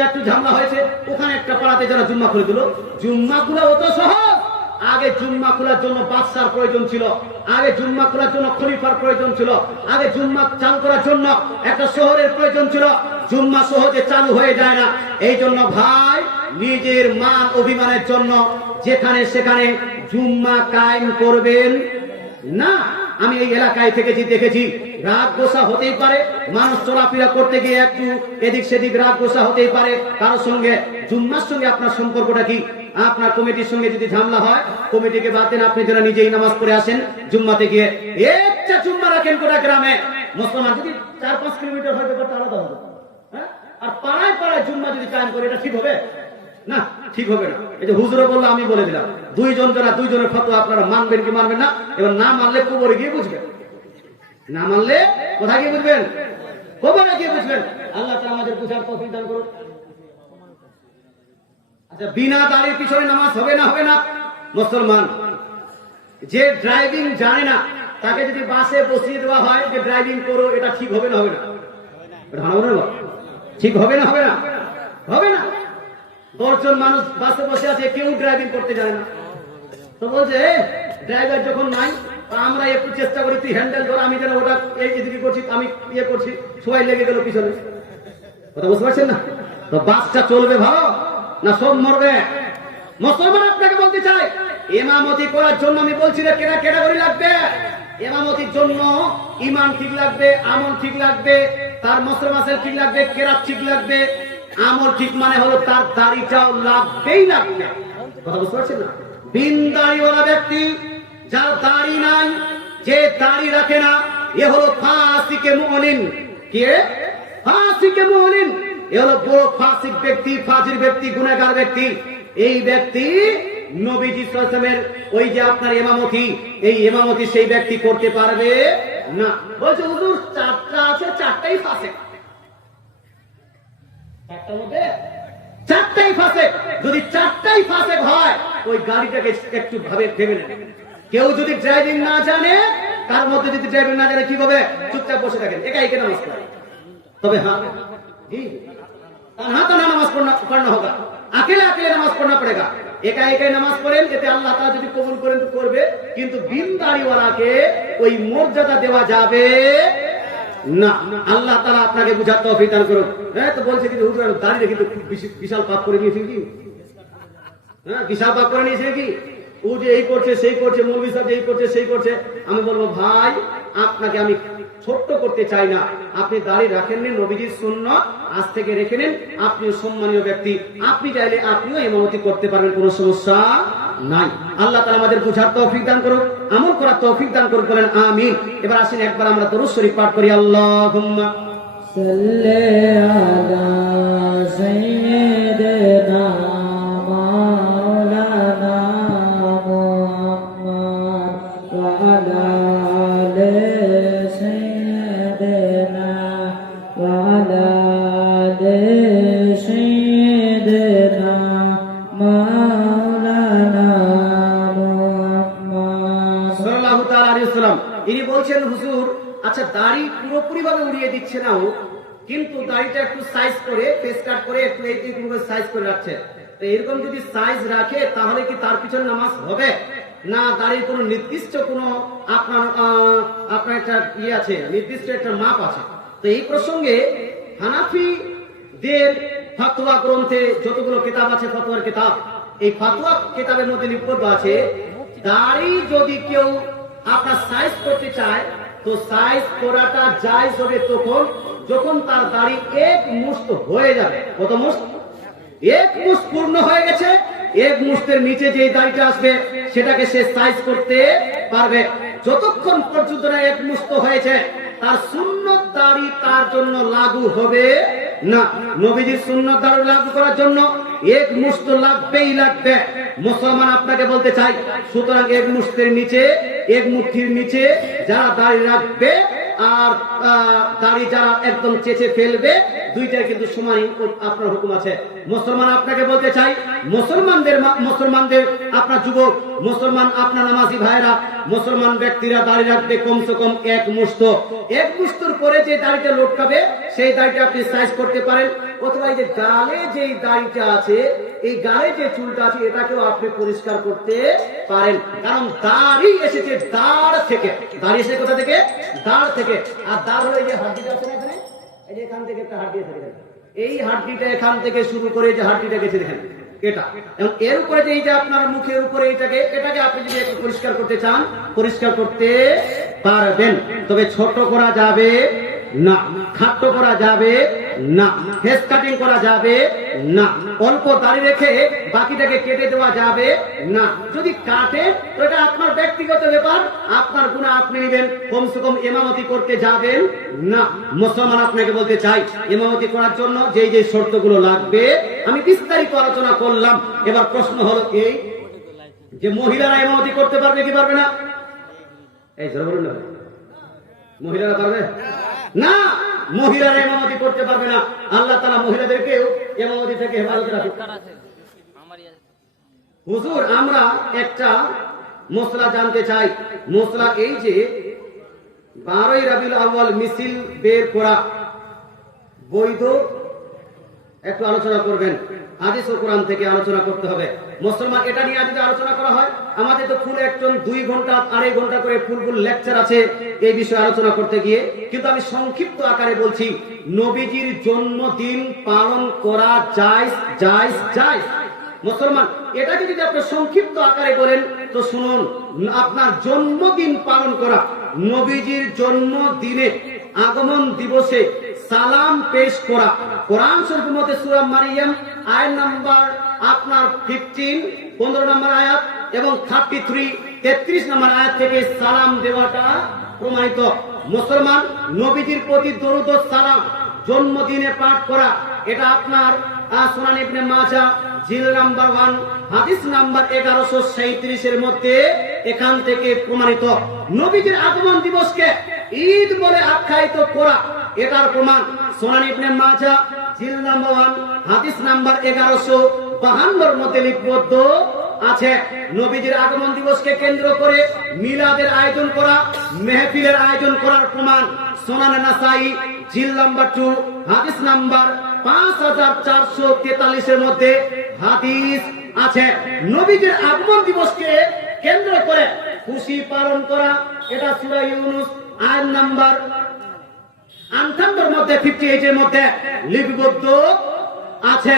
একটু ঝামেলা হয়েছে ওখানে একটা পাড়াতে যারা জুম্মা খুলে দিল। জুম্মা খোলা অত সহজ? আগে জুম্মা খোলার জন্য বাদশার প্রয়োজন ছিল, আগে জুম্মা খোলার জন্য খলিফার প্রয়োজন ছিল, আগে জুম্মা চালু করার জন্য একটা শহরের প্রয়োজন ছিল। জুম্মা সহজে চালু হয়ে যায় না। এই জন্য ভাই, নিজের মান অভিমানের জন্য যেখানে সেখানে জুম্মা কায়েম করবেন না। আমি এই এলাকায় থেকেছি, দেখেছি রাগ গোসা হতেই পারে, মানুষ চলাফেরা করতে গিয়ে একটু এদিক সেদিক রাগ গোসা হতেই পারে কারোর সঙ্গে। জুম্মার সঙ্গে আপনার সম্পর্কটা কি? আপনার কমিটির সঙ্গে যদি ঝামেলা হয়, কমিটিকে বাদ দেন, আপনি যারা নিজেই নামাজ পড়ে আসেন জুম্মাতে গিয়ে একটা জুম্মা রাখেন গোটা গ্রামে। মুসলমান যদি 4-5 কিলোমিটার হয়তো আলাদা হবে, হ্যাঁ? আর পাড়ায় পাড়ায় জুম্মা যদি কায়েম করে, এটা ঠিক হবে না? ঠিক হবে না। এই যে হুজুরে বললো, আমি বলে দিলাম, দুইজনের ফতোয়া আপনারা মানবেন কি মানবেন না? এবার না মানলে কবরে গিয়ে বুঝবেন, না মানলে কোথায় গিয়ে বুঝবেন? কবরে গিয়ে বুঝবেন। আল্লাহ তাআলা আমাদের বুঝার তৌফিক দান করুন। আচ্ছা, বিনা দাড়ির পিছনে নামাজ হবে না? হবে না। মুসলমান যে ড্রাইভিং জানে না, তাকে যদি বাসে বসিয়ে দেওয়া হয় যে ড্রাইভিং করো, এটা ঠিক হবে না? হবে না? ঠিক হবে না? হবে না? হবে না। 10 জন মানুষ বাসে বসে আছে, কেউ ড্রাইভিং করতে জানে না, তো বলছে ড্রাইভার যখন নাই, আমরা একটু চেষ্টা করি, তুই হ্যান্ডেল ধর, আমি যেন ওটা এদিকে করছি, আমি ইয়ে করছি, সবাই লেগে গেল পিছনে। কথা বুঝতে পারছেন না? তো বাসটা চলবে ভালো না সব মরবে? মুসলমান আপনাকে বলতে চাই, ইমামতি করার জন্য আমি বলছি না কেনা করে লাগবে। ইমামতির জন্য ইমান ঠিক লাগবে, আমল ঠিক লাগবে, তার মুসলমানের ঠিক লাগবে, কেরাত ঠিক লাগবে। আমল ঠিক মানে হলো তার দাড়িটাও লাগবেই লাগবে। কথা বুঝতে পারছেন না? বিন দাড়িওয়ালা ব্যক্তি, যার দাড়ি নাই, যে দাড়ি রাখে না, এ হলো ফাসিকে মুমিন। কি? ফাসিকে মুমিন। এ হলো বড় ফাসিক ব্যক্তি, ফাজির ব্যক্তি, গুনাহগার ব্যক্তি। এই ব্যক্তি নবীজি সাল্লাল্লাহু আলাইহি ওয়াসাল্লামের ওই যে আপনার ইমামতি, এই ইমামতি সেই ব্যক্তি করতে পারবে না। বলছে হুজুর 4টা আছে, 4টাই ফাসিক। 4টার মধ্যে 4টাই ফাসিক। যদি 4টাই ফাসিক হয়, ওই গাড়িটাকে একটু ভেবে নেন। কেউ যদি ড্রাইভিং না জানে, তার মধ্যে যদি ড্রাইভিং না জানে, কি হবে? চুপচাপ বসে থাকেন, একাই কেন নামাজ পড়ে। তবে हाँ जी, तन्हा नमाज पढ़ना होगा, अकेले अकेले नमाज पढ़ना पड़ेगा। एका एकाई नमाज पढ़ेन, एते अल्लाह ताआला যদি কবুল করেন তো করবে, কিন্তু বিন দাড়িওয়ালাকে ওই মর্যাদা দেওয়া যাবে না। আল্লাহ তাআলা আপনাকে বুঝার তৌফিক দান করুন। হ্যাঁ, তো বলছে কিন্তু হুজুর দাড়ি রেখে তো বিশাল পাপ করে নিয়েছেন কি? হ্যাঁ, বিশাল পাপ করে নিয়েছে কি? ও যে এই করছে সেই করছে, মৌলভী সাহেব এই করছে সেই করছে। আমি বলবো ভাই, আপনাকে আমি ছোট্ট করতে চাই না, আপনি দাড়ি রাখেন নি, নবীজির সুন্নাত আজ থেকে রেখে নেন, আপনিও সম্মানীয় ব্যক্তি, আপনি চাইলে আপনিও ইমামতি করতে পারবেন, কোনো সমস্যা নাই। আল্লাহ তাআলা আমাদের বুঝার তৌফিক দান করুন, আমল করার তৌফিক দান করুন, বলেন আমিন। এবার আসেন একবার আমরা দরুদ শরীফ পাঠ করি। আল্লাহুম্মা সাল্লি আলা সাইয়্যিদিনা মাওলানা মুহাম্মদ ওয়া আলা ইনি বলছেন হুজুর, আচ্ছা দাড়ি পুরোপুরি ভাবে উড়িয়ে দিচ্ছে না ও, কিন্তু দাড়িটা একটু সাইজ করে, ফেস কাট করে একটু এইরকম সাইজ করে রাখছে, তো এরকম যদি সাইজ রাখে তাহলে কি তার পিছনে নামাজ হবে না? দাড়ির কোনো নির্দিষ্ট কোনো আপনার একটা ইয়ে আছে, নির্দিষ্ট একটা মাপ আছে। তো এই প্রসঙ্গে হানাফিদের ফতোয়া গ্রন্থে যতগুলো কিতাব আছে, ফতোয়ার কিতাব, এই ফতোয়া কিতাবের মধ্যে লিপিবদ্ধ আছে, দাড়ি যদি কেউ আপনার সাইজ করতে চায়, তো সাইজ করাটা জায়েজ হবে তখন যখন তার দাড়ি এক মুষ্ট হয়ে যাবে। কত মুষ্ট? এক মুষ্ট পূর্ণ হয়ে গেছে, এক মুষ্টের নিচে যে দাড়িটা আসবে সেটাকে সে সাইজ করতে পারবে। যতক্ষণ পর্যন্ত না এক মুষ্ট হয়েছে, তার সুন্নত দাড়ি তার জন্য লাগু হবে না। নবীজির সুন্নত দাড়ি লাগু করার জন্য এক মুষ্ট লাগবেই লাগবে। মুসলমান আপনাকে বলতে চাই, সুতরাং এক মুষ্টের নিচে, এক মুঠির নিচে যারা দাড়ি রাখবে আর দাড়ি যারা একদম চেঁচে ফেলবে, দুইটাই কিন্তু সমানই আপনার হুকুম আছে। মুসলমান আপনাকে বলতে চাই, মুসলমানদের আপনার যুবক, মুসলমান আপনার নামাজি ভাইরা, মুসলমান ব্যক্তিরা দাড়ি রাখবে কমসে কম এক মুস্তর পরে যে দাড়িটা লটকাবে সেই দাড়িটা আপনি সাইজ করতে পারেন, অথবা এই যে গালে যে দাড়িটা আছে, এই গালে যে চুলটা আছে এটাকেও আপনি পরিষ্কার করতে পারেন। কারণ দাড়ি এসেছে দাড় থেকে। দাড়ি এসেছে কোথা থেকে? দাড় থেকে। আর দাড় হলো এই যে হাড্ডিটা আছে না এখানে, এই যে এখান থেকে একটা হাড্ডি আছে দেখেন, এই হাড্ডিটা এখান থেকে শুরু করে যে হাড্ডিটা গেছে দেখেন এটা, এবং এর উপরে যে এই যে আপনার মুখের উপরে এটাকে আপনি যদি একটু পরিষ্কার করতে চান পরিষ্কার করতে পারবেন। তবে ছোট করা যাবে না, খাটো করা যাবে না, হেয়ার কাটিং করা যাবে না, অল্প দাড়ি রেখে বাকিটাকে কেটে দেওয়া যাবে না। যদি কাটে তো এটা আপনার ব্যক্তিগত ব্যাপার, আপনার গুনাহ আপনি নেবেন, কমসে কম ইমামতি করতে যাবেন না। মুসলমান আপনাকে বলতে চাই, ইমামতি করার জন্য যেই যে শর্তগুলো লাগবে আমি বিস্তারিত আলোচনা করলাম। এবার প্রশ্ন হলো এই যে মহিলারা ইমামতি করতে পারবে কি পারবে না? এই জোরে বলুন না, মহিলারা পারবে না? মহিলারা ইমামতি করতে পারবে না। আল্লাহ তাআলা মহিলাদেরকেও ইমামতি থেকে হেফাজত রাখুক। হুজুর, আমরা একটা মসলা জানতে চাই। মসলা এই যে 12ই রবিউল আউয়াল মিছিল বের করা বৈধ, একটু আলোচনা করবেন। হাদিস ও কোরআন থেকে আলোচনা করতে হবে। মুসলমান এটা নিয়ে যদি আলোচনা করা হয়, আমাদের তো ফুল একজন 2 ঘন্টা 2.5 ঘন্টা করে ফুল লেকচার আছে এই বিষয়ে আলোচনা করতে গিয়ে, কিন্তু আমি সংক্ষিপ্ত আকারে বলছি, নবীজির জন্মদিন পালন করা জায়েজ জায়েজ জায়েজ। মুসলমান এটাকে যদি আপনি সংক্ষিপ্ত আকারে বলেন তো শুনুন, আপনার জন্মদিন পালন করা, নবীজির জন্মদিনে আগমন দিবসে সালাম পেশ করা, কোরআন শরীফের মধ্যে সূরা মারিয়াম আয়াত নাম্বার আপনার 15 নম্বর আয়াত এবং 33 নম্বর আয়াত থেকে সালাম দেওয়াটা প্রমাণিত। মুসলমান নবীজির প্রতি দরুদ ও সালাম জন্মদিনে পাঠ করা, এটা আপনার সুনান ইবনে মাজাহ জিল নাম্বার 1 হাদিস নাম্বার 1137 এর মধ্যে এখান থেকে প্রমাণিত। নবীজির আগমন দিবসকে ঈদ বলে আখ্যায়িত করা, এটার প্রমাণ সুনান ইবনে মাজাহ জিল নাম্বার 1 হাদিস নাম্বার 1152 এর মধ্যে লিপিবদ্ধ আছে। নবীজির আগমন দিবসকে কেন্দ্র করে মিলাদের আয়োজন করা, মেহফিলের আয়োজন করার প্রমাণ সুনান নাসাই জিল নাম্বার 2 হাদিস নাম্বার 5443 এর মধ্যে হাদিস আছে। নবীজির আগমন দিবসকে কেন্দ্র করে খুশি পালন করা, এটা সূরা ইউনূস আয়াত নাম্বার 58 এর মধ্যে 58 এর মধ্যে লিপিবদ্ধ আছে।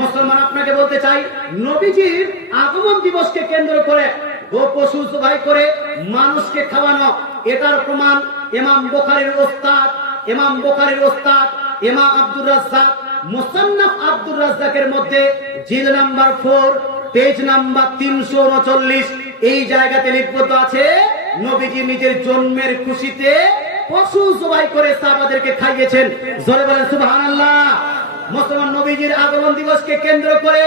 মুসলমান আপনাকে বলতে চাই, নবীজির আগমন দিবসকে কেন্দ্র করে পশু জবাই করে মানুষকে খাওয়ানো, এটার প্রমাণ ইমাম বুখারীর ওস্তাদ ইমাম আব্দুর রাজ্জাক মুসান্নাফ আব্দুর রাজ্জাকের মধ্যে জিল নাম্বার 4 পেজ নাম্বার 339 এই জায়গাতে লিপিবদ্ধ আছে, নবীজি নিজের জন্মের খুশিতে পশু জবাই করে সাহাবাদেরকে খাইয়েছেন। জোরে বলেন সুবহানাল্লাহ। মুসলমান নবীজির আগমন দিবসকে কেন্দ্র করে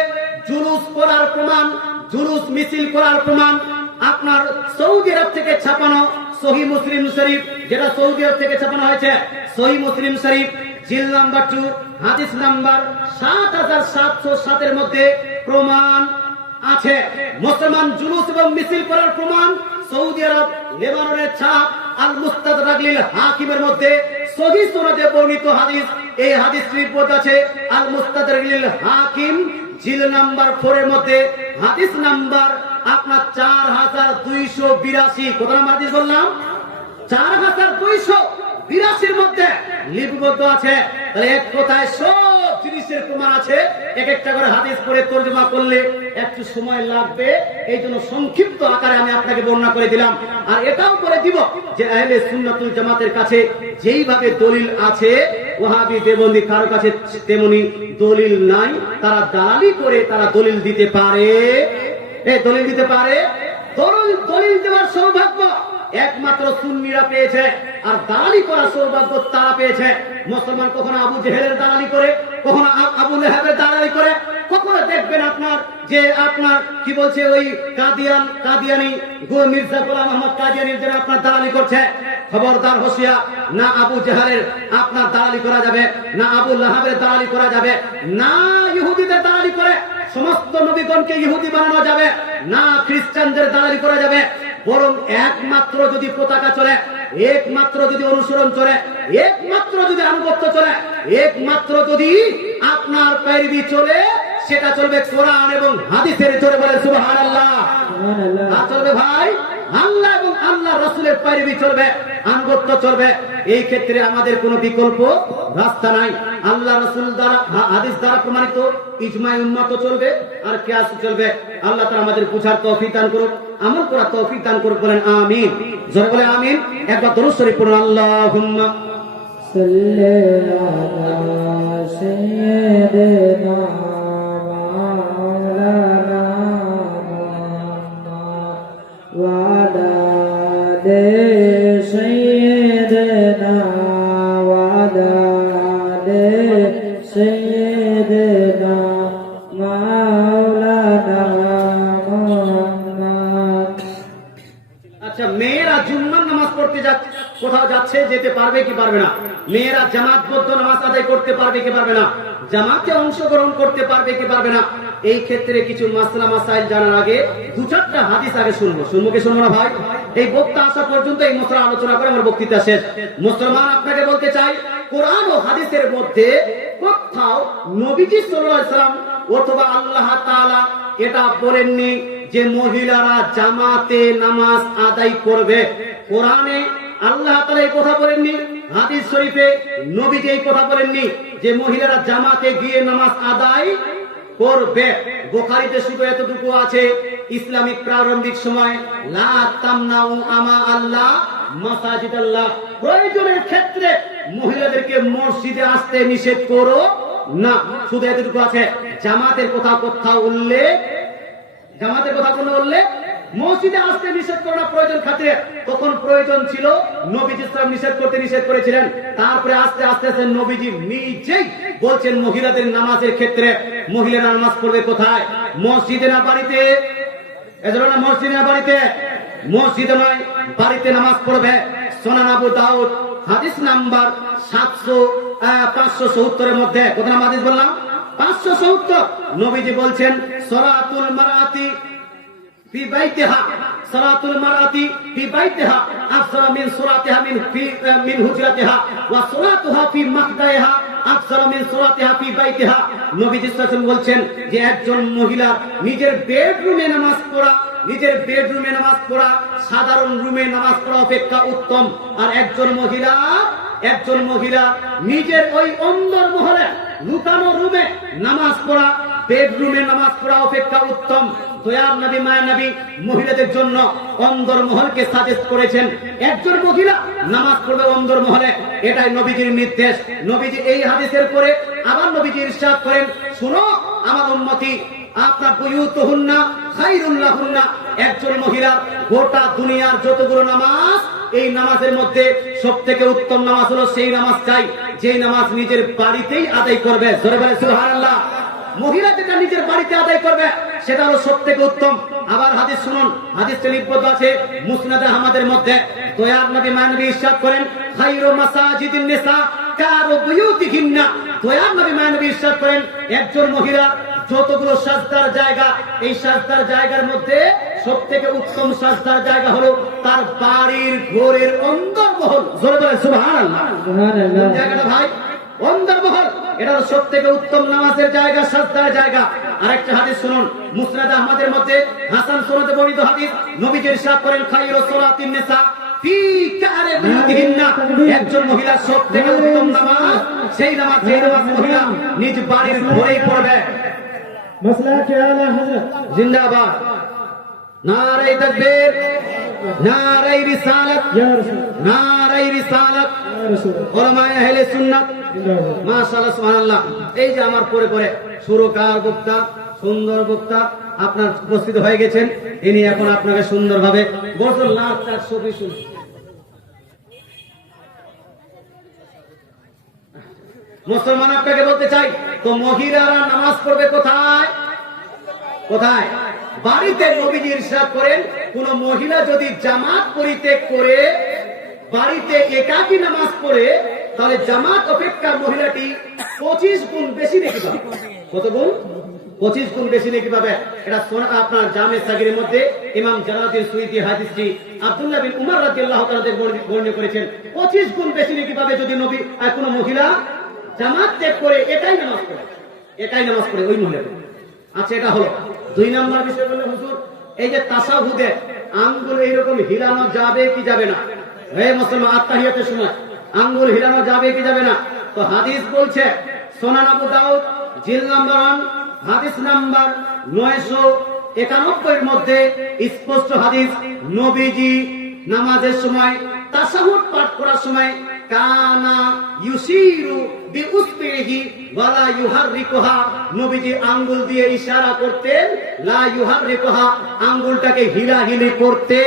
জুলুস করার প্রমাণ, জুলুস মিছিল করার প্রমাণ আপনার সৌদি আরব থেকে ছাপানো সহিহ মুসলিম শরীফ, যেটা সৌদি আরব থেকে ছাপানো হয়েছে, সহিহ মুসলিম শরীফ জিল নাম্বার 2 হাদিস নাম্বার 7707 এর মধ্যে প্রমাণ আছে। মুসলমান জুলুস এবং মিছিল করার প্রমাণ সৌদি আরব লেবাননের ছাপ আল মুস্তাদরাক লিল হাকিমের মধ্যে সহিহ সনদে বর্ণিত হাদিস, এই হাদিস রিপোর্ট আছে আল মুস্তাদরাক লিল হাকিম জিল নাম্বার 4 এর মধ্যে হাদিস নাম্বার আপনার 4282। কত নাম্বার হাদিস বললাম? 4282 এর মধ্যে লিপিবদ্ধ আছে। তাহলে এক কথায় সব জিনিসের প্রমাণ আছে। এক একটা করে হাদিস পড়ে তরজমা করলে একটু সময় লাগবে, এই জন্য সংক্ষিপ্ত আকারে আমি আপনাকে বর্ণনা করে দিলাম। আর এটাও করে দিব যে আহলে সুন্নাতুল জামাতের কাছে যেইভাবে দলিল আছে, ওয়াহাবি দেওবন্দি কারো কাছে তেমনি দলিল নাই। তারা দালালি করে তারা দলিল দিতে পারে, দলিল দেওয়ার সৌভাগ্য একমাত্র সুন্নিরা পেয়েছে, আর দালালি করার সৌভাগ্য তারা পেয়েছে। মুসলমান কখনো আবু জেহেলের দালালি করে, কখনো আবু লাহাবের দালালি করে, কখনো দেখবেন আপনার যে আপনার কি বলছে ওই কাদিয়ানি মির্জা গোলাম আহমদ কাদিয়ানির জন্য আপনার দালালি করছে। খবরদার হোশিয়া, না আবু জাহালের আপনার দালালি করা যাবে, না আবু লাহাবের দালালি করা যাবে, না ইহুদিদের দালালি করে সমস্ত নবীগণকে ইহুদি বানানো যাবে, না খ্রিস্টানদের দালালি করা যাবে। বরং একমাত্র যদি পতাকা চলে, একমাত্র যদি অনুসরণ চলে, একমাত্র যদি আনুগত্য চলে, একমাত্র যদি আপনার पैरवी চলে, সেটা চলবে কোরআন এবং হাদিসের চলে। বলে সুবহানাল্লাহ। আর চলবে ভাই আল্লাহ এবং আল্লাহ রাসূলের पैरवी চলবে, আনুগত্য চলবে। এই ক্ষেত্রে আমাদের কোনো বিকল্প রাস্তা নাই। আল্লাহ রাসূল দ্বারা, হাদিস দ্বারা প্রমাণিত ইজমাই উম্মত চলবে, আর কিয়াস চলবে। আল্লাহ তাআলা আমাদের বুঝার তৌফিক দান করুন, আমল করার তৌফিক দান করুন। বলেন আমিন। জোরে বলে আমিন। একবার দরুদ শরীফ পড়ুন। আল্লাহুম্মা সাল্লি আলা সাইয়্যিদিনা মাওলানা মুহাম্মদ ওয়া আলা আলি সাইয়্যিদিনা ওয়া আলা আলি সাইয়্যিদিনা মাওলানা মুহাম্মদ। আচ্ছা, মেয়েরা জুম্মার নামাজ পড়তে যাচ্ছে, কোথাও যাচ্ছে, যেতে পারবে কি পারবে না? মেয়েরা জামাতবদ্ধ নামাজ আদায় করতে পারবে কি পারবে না? জামাতে অংশগ্রহণ করতে পারবে কি পারবে না? এই ক্ষেত্রে কিছু মাসলা মাসাইল জানার আগে দু চারটা হাদিস আগে শুনবো কি শুনবো না ভাই? এই বক্তা আসা পর্যন্ত এই মশলা আলোচনা করে আমার বক্তৃতা শেষ। মুসলমান, আপনাকে বলতে চাই, কোরআন ও হাদিসের মধ্যে কোথাও নবীজি সাল্লাল্লাহু আলাইহি ওয়াসাল্লাম অথবা আল্লাহ তাআলা এটা বলেননি যে মহিলারা জামাতে নামাজ আদায় করবে। কোরআনে আল্লাহ তাআলা এই কথা বলেননি, হাদিস শরীফে নবীজি এই কথা বলেননি যে মহিলারা জামাতে গিয়ে নামাজ আদায় করবে। বুখারীতে শুধু এতটুকু আছে, ইসলামিক প্রারম্ভিক সময় লা তামনাউ আমা আল্লাহ মাসাজিদাল্লাহ, প্রয়োজনের ক্ষেত্রে মহিলাদেরকে মসজিদে আসতে নিষেধ করো না। শুধু এতটুকু আছে। জামাতের কথা কোথাও উল্লেখ, জামাতের কথা কোনো উল্লেখ, মসজিদে আসতে নিষেধ করো না প্রয়োজন খাতিরে। তখন প্রয়োজন ছিল, নবীজি সাল্লাল্লাহু নিষেধ করতে নিষেধ করেছিলেন। তারপরে আস্তে আস্তে আস্তে নবীজি নিজেই বলছেন মহিলাদের নামাজের ক্ষেত্রে মহিলারা নামাজ পড়বে কোথায়? মসজিদে না বাড়িতে? এজন্য না মসজিদে না বাড়িতে, মসজিদে নয় বাড়িতে নামাজ পড়বে। সুনান আবু দাউদ হাদিস নাম্বার 570 মধ্যে কত নাম হাদিস বললাম? 570। নবীজি বলছেন সলাতুল মারআতি ফি বাইতিহা, সলাতুল মারআতি ফি বাইতিহা আফসার মিন সলাতিহা মিন হুজরাতিহা ওয়া সলাতুহা ফি মাকদাইহা আফসার মিন সলাতিহা ফি বাইতিহা। নবীজি সাল্লাল্লাহু আলাইহি ওয়াসাল্লাম বলছেন যে একজন মহিলা নিজের বেডরুমে নামাজ পড়া, নিজের বেডরুমে নামাজ পড়া সাধারণ রুমে নামাজ পড়া অপেক্ষা উত্তম। আর একজন মহিলা নিজের ওই অন্দর মহলে লুকানো রুমে নামাজ পড়া, বেডরুমে নামাজ পড়া অপেক্ষা উত্তম। দয়ার নবী মায়া নবী মহিলাদের জন্য অন্দর মহলকে সাজেস্ট করেছেন। একজন মহিলা নামাজ পড়বে অন্দর মহলে, এটাই নবীজির নির্দেশ। নবীজি এই হাদিসের পরে আবার নবীজি ইরশাদ করেন, শুনো আমার উম্মতি, আপনার বুয়ুতুহুন্না খায়রুল লাহুন্না, একজন মহিলা গোটা দুনিয়ার যতগুলো নামাজ, এই নামাজের মধ্যে সবথেকে উত্তম নামাজ হলো সেই নামাজ চাই যে নামাজ নিজের বাড়িতেই আদায় করবে। জোরে বলে সুবহানাল্লাহ। মহিলা যেটা নিজের বাড়িতে আদায় করবে সেটা হলো সবথেকে উত্তম। আবার হাদিস শুনুন, হাদিসে লিপিবদ্ধ আছে মুসনাদে আহমদের মধ্যে। দয়ার নবী মানবী ইরশাদ করেন, খায়রু মাসাজিদিন নিসা কারু বুয়ুতিহিন্না। দয়ার নবী মানবী ইরশাদ করেন, একজন মহিলা যতগুলো সাজদার জায়গা, এই সাজদার জায়গার মধ্যে সবথেকে উত্তম সাজদার জায়গা হলো তার বাড়ির ঘরের অন্দরমহল। জোরে বলে সুবহানাল্লাহ। সুবহানাল্লাহ। জায়গাটা ভাই অন্দরমহল, এটা হলো সবথেকে উত্তম নামাজের জায়গা, সাজদার জায়গা। আরেকটা হাদিস শুনুন, মুসনাদ আহমদের মধ্যে হাসান সনদে বর্ণিত হাদিস। নবীজি ইরশাদ করেন, খায়রু সালাতিন নিসা ফি কারে বুয়ুতিহিন্না, একজন মহিলা সবথেকে উত্তম নামাজ সেই নামাজ যে নামাজ মহিলা নিজ বাড়ির ঘরেই পড়বে। মাসলা কে আলা হযরত জিন্দাবাদ। নারে তাকবীর, নারে রিসালাত, ইয়া রাসূল, নারে রিসালাত, ইয়া রাসূল, উলামায়ে আহলে সুন্নাত। জিন্দাবাদ। মাশাআল্লাহ, সুবহানাল্লাহ। এই যে আমার পরে পরে সুরকার গুপ্তা সুন্দর বক্তা আপনার উপস্থিত হয়ে গেছেন, ইনি এখন আপনাকে সুন্দরভাবে গোসল না 420 মুসলমান আপনাকে বলতে চাই, তো মহিলারা নামাজ পড়বে কোথায়? কোথায়? বাড়িতে। নবীজি ইরশাদ করেন, কোন মহিলা যদি জামাত পরিত্যাগ করে বাড়িতে একাকী নামাজ পড়ে, তাহলে জামাত অপেক্ষা মহিলাটি 25 গুণ বেশি নেকি পাবে। কত গুণ? 25 গুণ বেশি নেকি পাবে। এটা আপনার জামে সাগীরের মধ্যে ইমাম জালালউদ্দিন সুয়ুতী হাদিসটি আব্দুল্লাহ বিন উমর রাদিয়াল্লাহু তাআলা থেকে বর্ণনা করেছেন। 25 গুণ বেশি নেকি পাবে যদি নবী কোন মহিলা জামাত ত্যাগ করে একাই নামাজ পড়ে ওই মহিলা। আচ্ছা, এটা হলো 2 নম্বর বিষয়। বললে হুজুর, এই যে তাসাহুদে আঙ্গুল এইরকম হিলানো যাবে কি যাবে না? হে মুসলমান, আত্তাহিয়াতের সময় আঙ্গুল হিলানো যাবে কি যাবে না? তো হাদিস বলছে, সুনান আবু দাউদ জিলদ নাম্বার 1 হাদিস নাম্বার 991 এর মধ্যে স্পষ্ট হাদিস, নবীজি নামাজের সময় তাসাহুদ পাঠ করার সময় কানা ইউশিরু বিউসবিহি ওয়ালা ইউহাররিকুহা, নবীজি আঙ্গুল দিয়ে ইশারা করতেন, লা ইউহাররিকুহা, আঙ্গুলটাকে হিলাহিলি করতে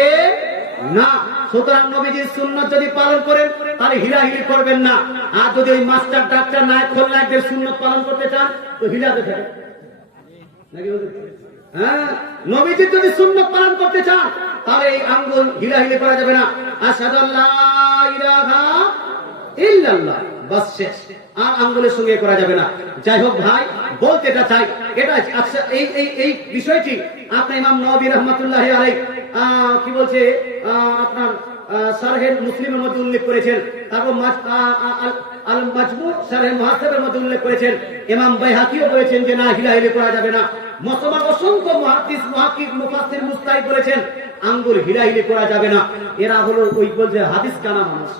না। সুতরাং নবীজির সুন্নাত যদি পালন করেন তাহলে হিলাহিলি করবেন না। আর যদি ওই মাস্টার ডাক্তার নায়ক খোল্লাদের সুন্নাত পালন করতে চান তো হিলাতে থাকেন নাকি? হ্যাঁ, নবীজি যদি সুন্নাত পালন করতে চান তাহলে এই আঙ্গুল হিলাহিলি করা যাবে না। আশহাদু আল্লা ইলাহা ইল্লাল্লাহ, বাস শেষ। আর আঙ্গুলের সঙ্গে করা যাবে না। যাই হোক ভাই, বলতে চাই এটা। আচ্ছা, এই বিষয়টি আপনার ইমাম নববী রাহমাতুল্লাহি আলাইহি কি বলছে আপনার শারহে মুসলিমের মধ্যে উল্লেখ করেছেন, তারপর আল মাজমু শারহে মুহাসসাবের মধ্যে উল্লেখ করেছেন। ইমাম বাইহাকিও বলেছেন যে না, হিলাহিলি করা যাবে না। মুসলমান অসংখ্য মুহাদ্দিস, মুহাক্কিক, মুফাসসির, মুস্তাহিদ বলেছেন আঙ্গুল হিলাহিলি করা যাবে না। এরা হলো ওই বলছে হাদিস কানা মানুষ।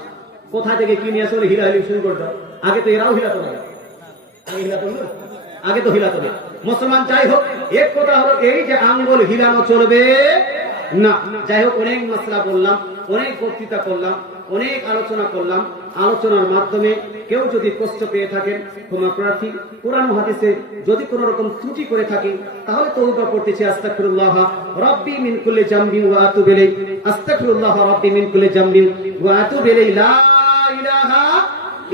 কোথা থেকে কি নিয়ে আসলে হিলাহিলি শুরু করতে? আগে তো এরাও হিলাতো না, আগে তো হিলাতো না মুসলমান। যাই হোক, এক কথা হলো এই যে আঙ্গুল হিলানো চলবে না। যাই হোক, অনেক মাসলা বললাম, অনেক বক্তৃতা করলাম, অনেক আলোচনা করলাম। আলোচনার মাধ্যমে কেউ যদি কষ্ট পেয়ে থাকেন ক্ষমা প্রার্থী। কোরআন ও হাদিসে যদি কোন রকম ত্রুটি করে থাকি তাহলে তওবা করতেছি। আস্তাগফিরুল্লাহ রাব্বি মিন কুল্লি জামবিন ওয়া আতুবু ইলাইহি। আস্তাগফিরুল্লাহ রাব্বি মিন কুল্লি জামবিন ওয়া আতুবু ইলাইহি। লা ইলাহা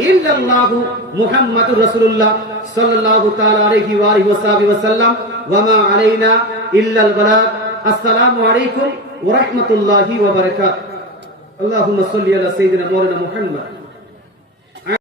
ইল্লাল্লাহু মুহাম্মাদুর রাসূলুল্লাহ সাল্লাল্লাহু তাআলা আলাইহি ওয়া আলিহি ওয়া সাল্লাম। ওয়া মা আলাইনা ইল্লাল বালাগ। আসসালামু আলাইকুম ওয়া রাহমাতুল্লাহি ওয়া বারাকাতুহু। আল্লাহুম্মা সাল্লি আলা সাইয়্যিদিনা মাওলানা মুহাম্মদ।